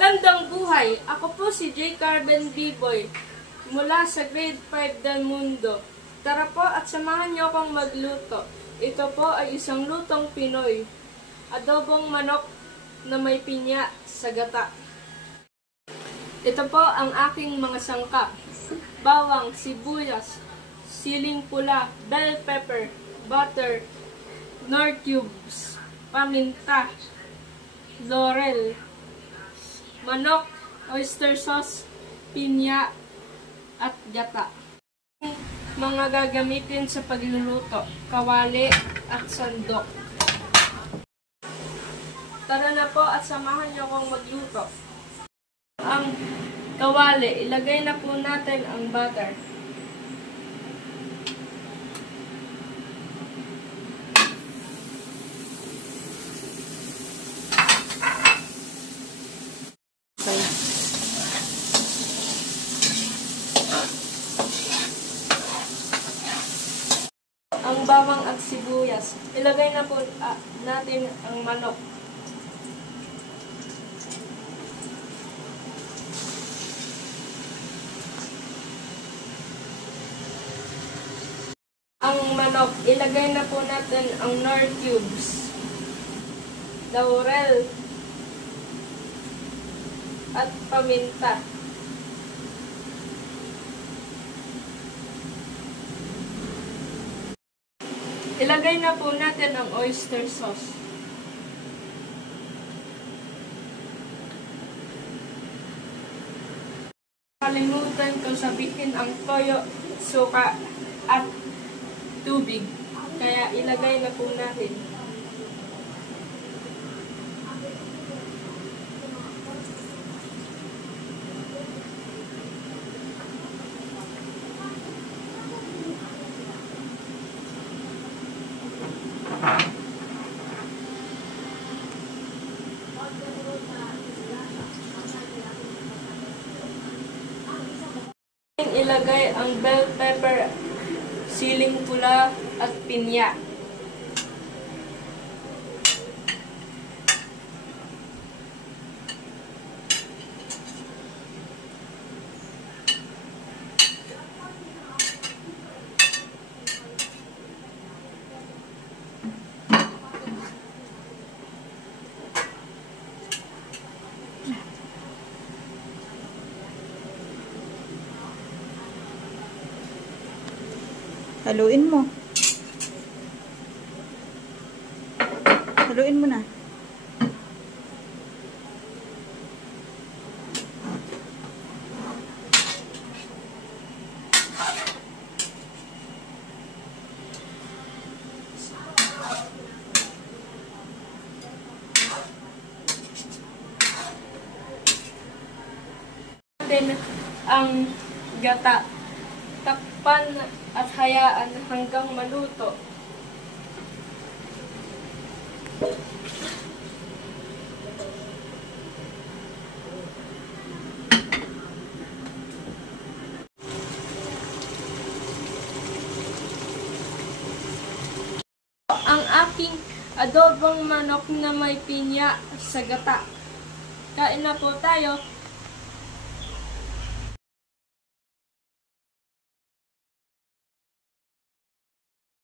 Magandang buhay! Ako po si J. Carben B-Boy mula sa grade 5 Del Mundo. Tara po at samahan niyo akong magluto. Ito po ay isang lutong Pinoy. Adobong manok na may pinya sa gata. Ito po ang aking mga sangkap. Bawang, sibuyas, siling pula, bell pepper, butter, nor cubes, paminta, laurel, manok, oyster sauce, pinya, at gata. Mga gagamitin sa pagluluto, kawali at sandok. Tara na po at samahan niyo akong magluto. Ang kawali, ilagay na po natin ang butter. Ang bawang at sibuyas. Ilagay na po natin ang manok. Ang manok, ilagay na po natin ang nor cubes, laurel, at paminta. Ilagay na po natin ang oyster sauce. Kalimutan kong sabihin ang toyo, suka, at tubig. Kaya ilagay na po natin. Ilagay ang bell pepper, siling pula, at pinya. Haluin mo. Haluin mo na. Then, ang gata. Takpan at hayaan hanggang maluto. Ang aking adobong manok na may pinya sa gata. Kain na po tayo.